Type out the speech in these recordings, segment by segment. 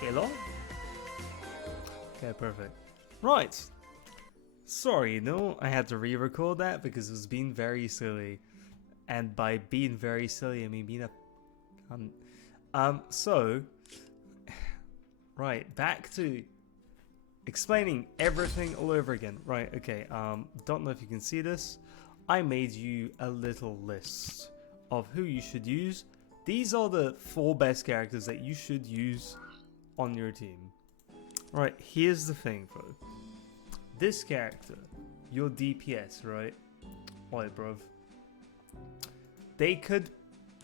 Hello? Okay, perfect. Right. Sorry, no, I had to re-record that because it was being very silly. And by being very silly, I mean being a so right, back to explaining everything all over again. Right, okay, don't know if you can see this. I made you a little list of who you should use. These are the 4 best characters that you should use on your team. Right, here's the thing, bro. This character, your DPS, right? Alright, bruv. They could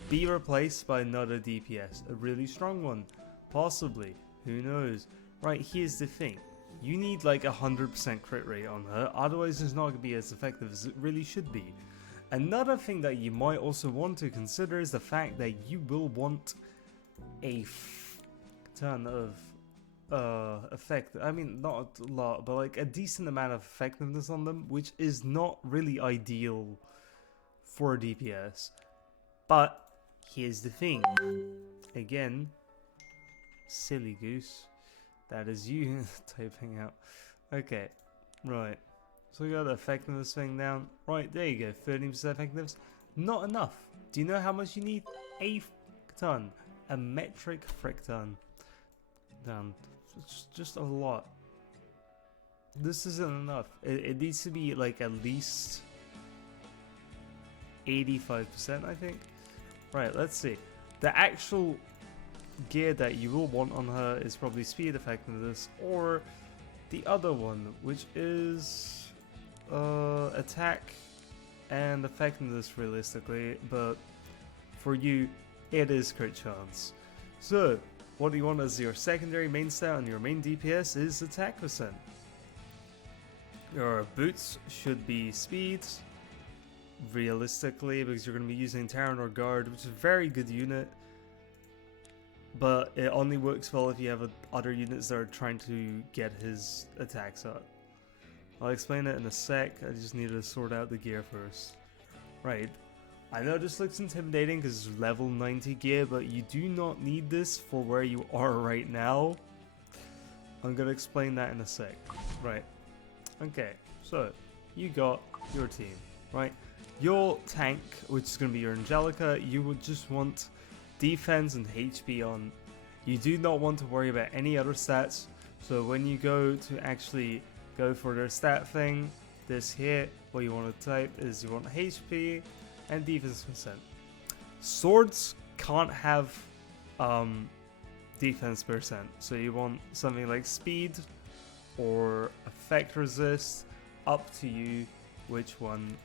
be replaced by another DPS, a really strong one. Possibly, who knows? Right, here's the thing. You need like 100% crit rate on her, otherwise it's not going to be as effective as it really should be. Another thing that you might also want to consider is the fact that you will want a ton of effect. I mean, not a lot, but like a decent amount of effectiveness on them, which is not really ideal for a DPS. But here's the thing. Again, silly goose. That is you typing out. Okay, right. So we got the effectiveness thing down. Right, there you go. 13% effectiveness. Not enough. Do you know how much you need? A ton. A metric frick ton. Down. It's just a lot. This isn't enough. It needs to be like at least 85%, I think. Right, let's see. The actual gear that you will want on her is probably speed effectiveness, or the other one, which is attack and effectiveness realistically, but for you it is crit chance. So what do you want as your secondary main stat on your main DPS is attack percent. Your boots should be speed realistically, because you're going to be using Terran or Guard, which is a very good unit, but it only works well if you have other units that are trying to get his attacks up. I'll explain it in a sec. I just need to sort out the gear first. Right, I know this looks intimidating because it's level 90 gear, but you do not need this for where you are right now. I'm gonna explain that in a sec. Right, okay, so you got your team, right? Your tank, which is going to be your Angelica, you would just want defense and HP on. You do not want to worry about any other stats. So when you go to actually go for their stat thing, this here, what you want to type is you want HP and defense percent. Swords can't have defense percent. So you want something like speed or effect resist. Up to you which one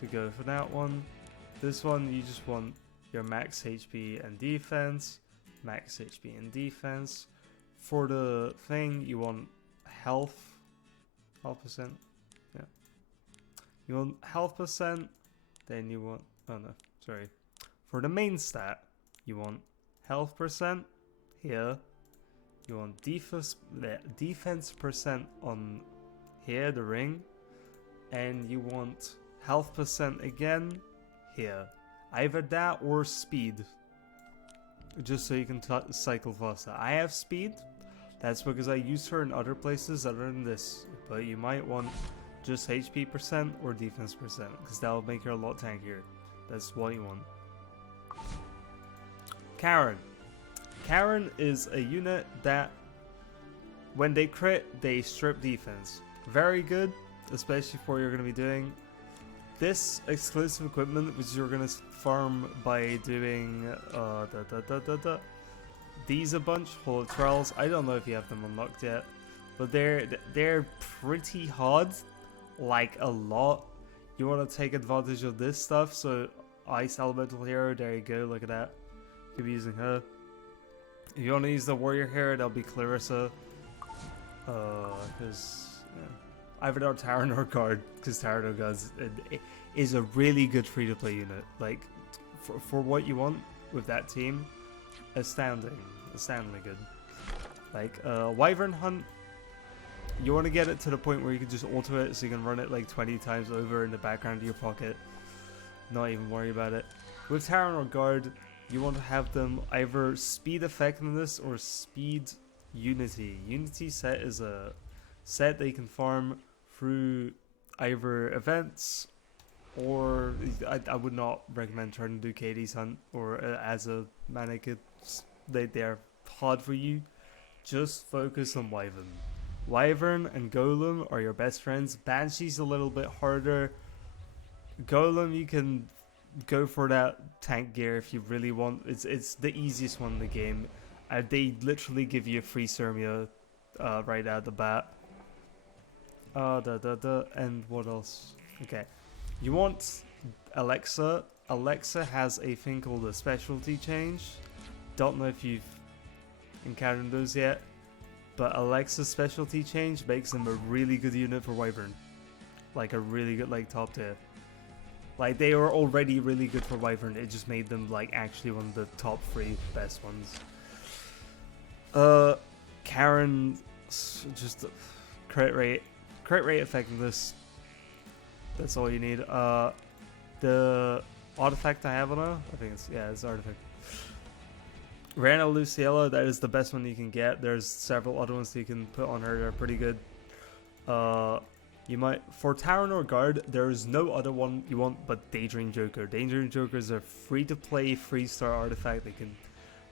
to go for that one. This one you just want your max HP and defense, max HP and defense. For the thing you want health percent, yeah. You want health percent, then you want, oh no, sorry. For the main stat, you want health percent here. You want defense percent on here, the ring, and you want health percent again here. Either that or speed, just so you can cycle faster. I have speed, that's because I use her in other places other than this, but you might want just HP percent or defense percent, because that will make her a lot tankier. That's what you want. Karen. Karen is a unit that when they crit, they strip defense. Very good, especially for what you're going to be doing. This exclusive equipment, which you're going to farm by doing these a bunch, Holo Trials. I don't know if you have them unlocked yet, but they're pretty hard, like a lot. You want to take advantage of this stuff, so Ice Elemental Hero, there you go, look at that. Could be using her. If you want to use the Warrior Hero, that'll be Clarissa. Because either Terran or Guard, because Terran or Guard is a really good free-to-play unit. Like, for what you want with that team, astoundingly good. Like, Wyvern Hunt, you want to get it to the point where you can just auto it, so you can run it like 20 times over in the background of your pocket, not even worry about it. With Terran or Guard, you want to have them either speed effectiveness or speed Unity. Unity set is a set that you can farm through either events, or I would not recommend trying to do Katie's Hunt or as a mana kit. They're hard for you. Just focus on Wyvern. Wyvern and Golem are your best friends. Banshee's a little bit harder. Golem, you can go for that tank gear if you really want. It's the easiest one in the game. They literally give you a free Sermia right out the bat. And what else? Okay. You want Alexa. Alexa has a thing called a specialty change. Don't know if you've encountered those yet, but Alexa's specialty change makes them a really good unit for Wyvern. Like a really good, like, top tier. Like, they were already really good for Wyvern, it just made them, like, actually one of the top 3 best ones. Karen, just crit rate effectiveness. That's all you need. The artifact I have on her, I think it's artifact. Rana Luciella, that is the best one you can get. There's several other ones that you can put on her that are pretty good. You might, for Tyrannor Guard, there is no other one you want but Daydream Joker. Daydream Joker is a free-to-play, 3-star artifact that can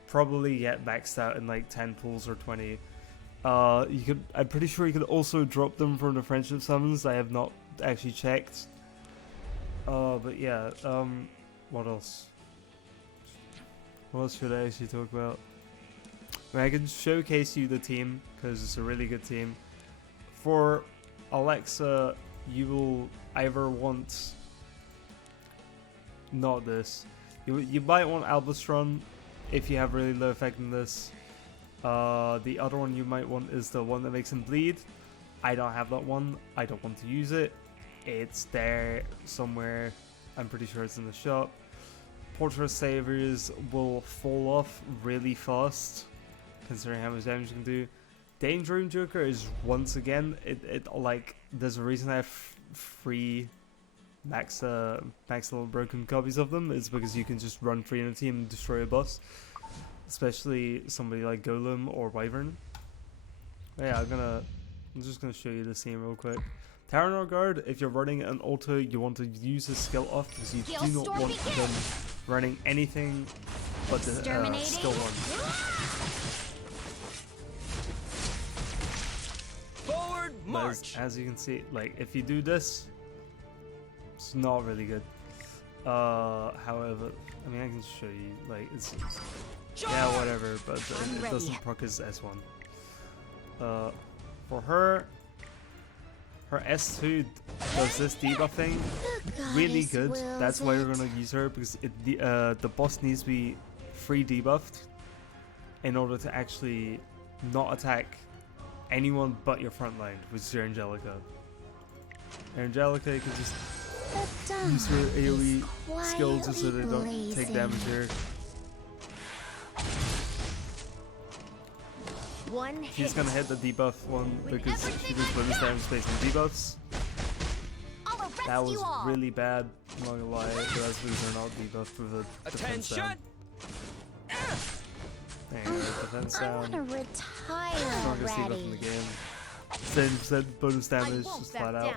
probably get maxed out in like 10 pools or 20. I'm pretty sure you could also drop them from the friendship summons. I have not actually checked. But yeah, what else? What else should I actually talk about? I mean, I can showcase you the team, because it's a really good team. For Alexa, you will either want... not this. You might want Albastron if you have really low effectiveness. The other one you might want is the one that makes him bleed. I don't have that one. I don't want to use it. It's there somewhere. I'm pretty sure it's in the shop. Portrait Savers will fall off really fast, considering how much damage you can do. Daydream Joker is, once again, it like, there's a reason I have 3 max level broken copies of them. It's because you can just run free in a team and destroy a boss, especially somebody like Golem or Wyvern. But yeah, I'm just gonna show you the scene real quick. Tyrannor Guard, if you're running an auto, you want to use the skill off because you do not want them running anything but the skill one. Forward march. As you can see, like, if you do this, it's not really good. However, I mean, I can show you, like, it's yeah, whatever, but it doesn't proc as S1. For her S2 does this debuff thing really good. That's why we're gonna use her, because the boss needs to be free debuffed in order to actually not attack anyone but your front line, which is your Angelica. Angelica, you can just use her AoE skill just so they don't take damage here. She's gonna hit the debuff one because she does bonus damage based on debuffs. That was really bad, I'm not gonna lie. The rest of these are not debuffed with a defense down. Anyway, defense down. Strongest debuff in the game. 10% bonus damage, just flat out.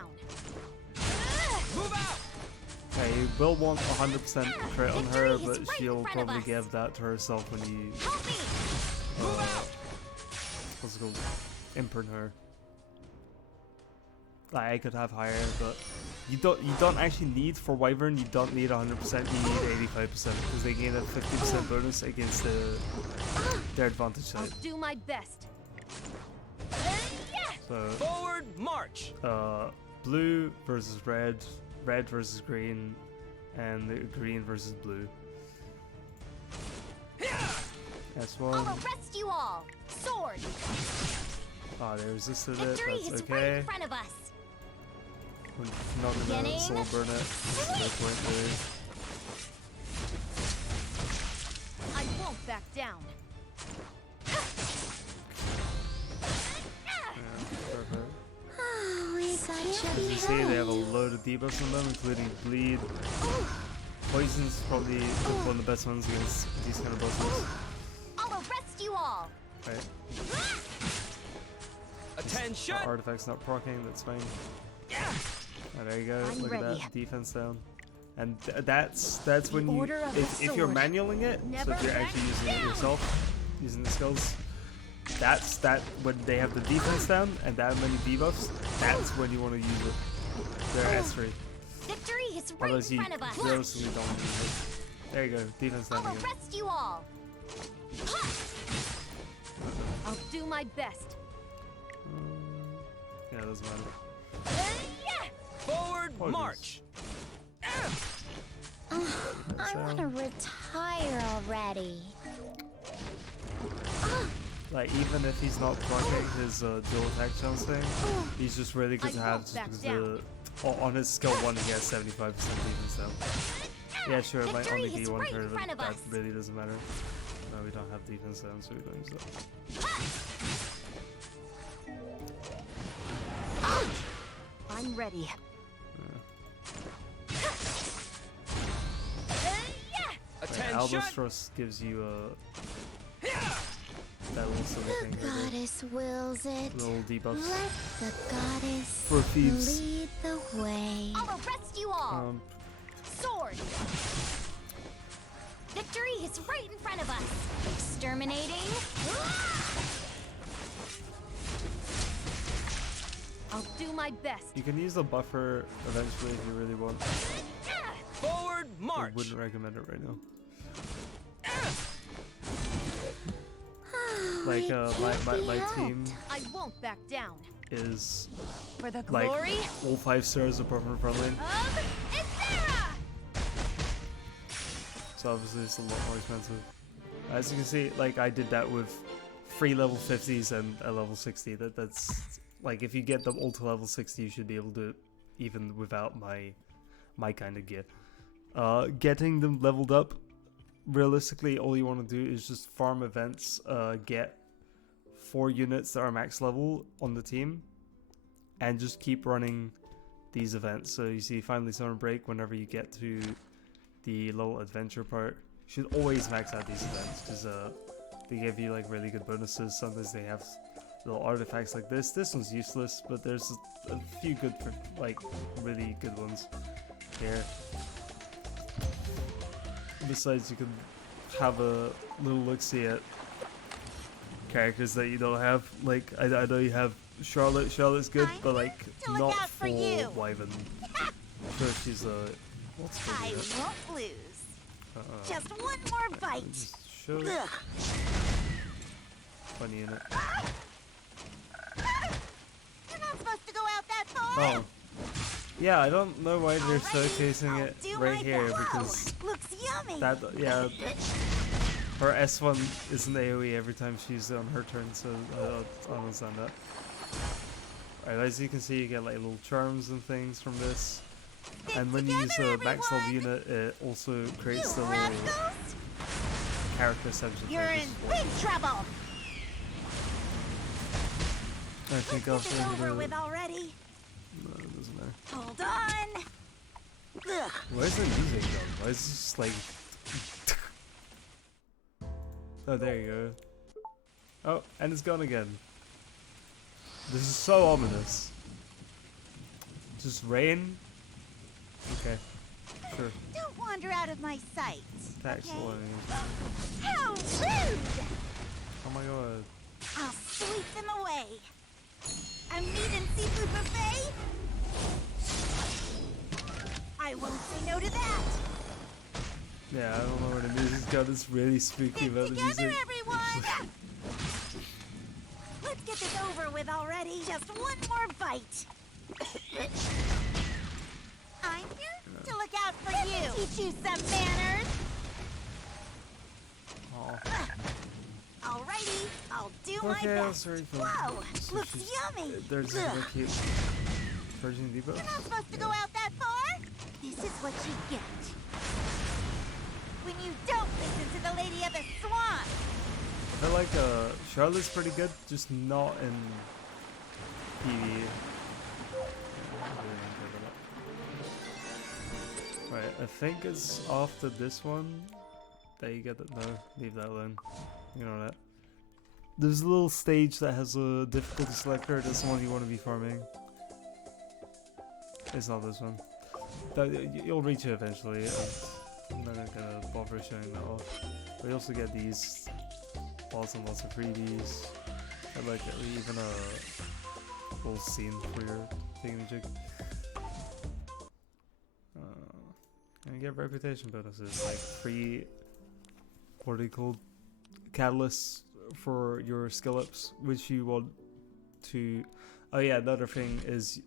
Okay, you will want 100% crit on her, but she'll probably give that to herself when you what's it called? Imprint her. Like, I could have higher, but you don't actually need, for Wyvern, you don't need 100%, you need 85% because they gain a 50% bonus against their advantage side. I'll do my best. So Forward march. Blue versus red, red versus green, and the green versus blue. I'll arrest you all. Sword. Oh, they resisted it. That's okay. In front of us. We're not gonna soul burn it. That's no point there. I won't back down. As you see, they have a load of debuffs on them, including bleed. Poison's probably one of the best ones against these kind of bosses. I'll arrest you all. Right. Attention! Our artifact's not proccing, that's fine. Oh, there you go. I'm Look ready. at that defense down. And that's when you Order of if the you're sword. manualing it, so Never if you're actually back using it down. yourself, using the skills, that's when they have the defense down and that many debuffs, that's when you want to use it. They're S3. Victory is right Otherwise in you front of us. realistically don't use it. There you go, defense down I'll again. arrest you all. I'll do my best. Yeah, it doesn't matter. Yeah. Forward Focus. march! I want to retire already. Like, even if he's not proccing his dual attack chance thing, he's just really good to I have won't just back because down. on his skill 1 he has 75% defense down. Yeah, sure, it might Victory only be is one right in turn, but front of that us. really doesn't matter. No, we don't have defense down, so we don't use that. I'm ready. Attention! Alba's Thrust gives you that little silver thing right Goddess wills it. there. Little debuffs. Let the goddess For thieves. lead the way. I'll arrest you all. Sword. Victory is right in front of us. Exterminating. I'll do my best. You can use the buffer eventually if you really want. Forward I march! wouldn't recommend it right now. Like my team I won't back down. is For the like glory all 5 stars apart from front lane, of Ithera! so obviously it's a lot more expensive. As you can see, like I did that with 3 level 50s and a level 60. That's like if you get them all to level 60, you should be able to do it even without my kind of gear. Getting them leveled up, realistically, all you want to do is just farm events, get 4 units that are max level on the team, and just keep running these events. So you see, finally summer break. Whenever you get to the little adventure part, you should always max out these events because they give you like really good bonuses. Sometimes they have little artifacts like this. This one's useless, but there's a few good, like really good ones here. Besides, you can have a little look-see at characters that you don't have. Like, I know you have Charlotte. Charlotte's good, but like to look not out for full you. Wyvern. Sure, she's what's good I here? won't lose. Just one more bite. Just show it. Ugh. Funny in it. You're not supposed to go out that far. Oh, yeah. I don't know why they're Alrighty, showcasing I'll it do right my here best. because Whoa, looks yummy. that her S1 is an AoE every time she's on her turn, so I don't understand that. Alright, as you can see, you get like little charms and things from this. And when you use a max level unit, it also creates the You little rascals! character section. You're in big trouble. I think I'll Let's get show this you over the... with already. No, it doesn't matter. Hold on. Ugh. Why is the music done? Why is it just like... Oh, there you go. Oh, and it's gone again. This is so ominous. Just rain? Okay, sure. Don't wander out of my sight. Tax okay? warning. How rude! Oh my god. I'll sweep them away. A meat and seafood buffet? I won't say no to that. Yeah, I don't know where the music's gone. It's really spooky Get about the together, music. everyone! Let's get this over with already. Just one more bite. I'm here to look out for you. Teach you some manners. Oh. Alrighty, I'll do my Okay, best. that's very cool. Whoa, So looks she's- yummy. There's Ugh. a cute Persian depot. You're not supposed to go out that far. This is what you get when you don't listen to the Lady of the Swamp. I feel like Charlotte's pretty good, just not in PvE. Right, I think it's after this one that you get it. No, leave that alone. You know that. there's a little stage that has a difficulty selector. That's the one you want to be farming. It's not this one. But you'll reach it eventually. I'm not gonna bother showing that off. But you also get these lots and lots of freebies. I like even a whole scene for your thingamajig. And you get reputation bonuses like free, what are they called? Catalysts for your skill ups, which you want to. Oh yeah, another thing is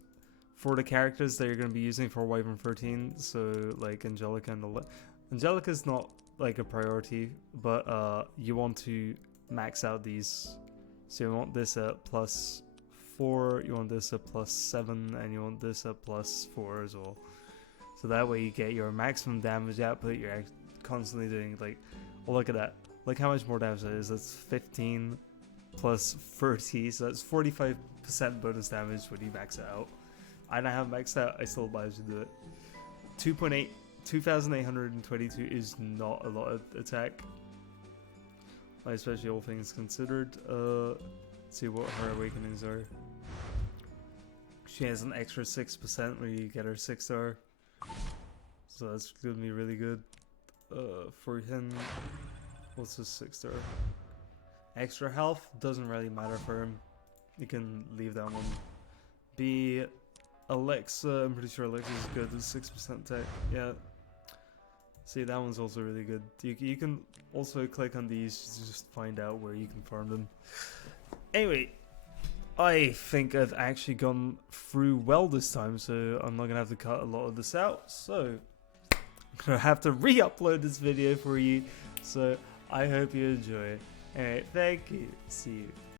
for the characters that you're going to be using for Wyvern 13. So like Angelica and Angelica's not like a priority, but you want to max out these. So you want this at +4, you want this at +7, and you want this at +4 as well. So that way you get your maximum damage output. You're constantly doing like, well, look at that. Like how much more damage that is. That's 15 plus 30, so that's 45% bonus damage when you max it out. I don't have maxed out, I still managed to do it. 2,822 is not a lot of attack, especially all things considered. Let's see what her awakenings are. She has an extra 6% when you get her 6-star, so that's gonna be really good. For him, what's his 6-star? Extra health doesn't really matter for him. You can leave that one. Alexa, I'm pretty sure Alexa is good. It's 6% attack. Yeah. See, that one's also really good. You can also click on these to just find out where you can farm them. Anyway, I think I've actually gone through well this time, so I'm not gonna have to cut a lot of this out. So I'm gonna have to re-upload this video for you. So I hope you enjoy it. Alright, thank you. See you.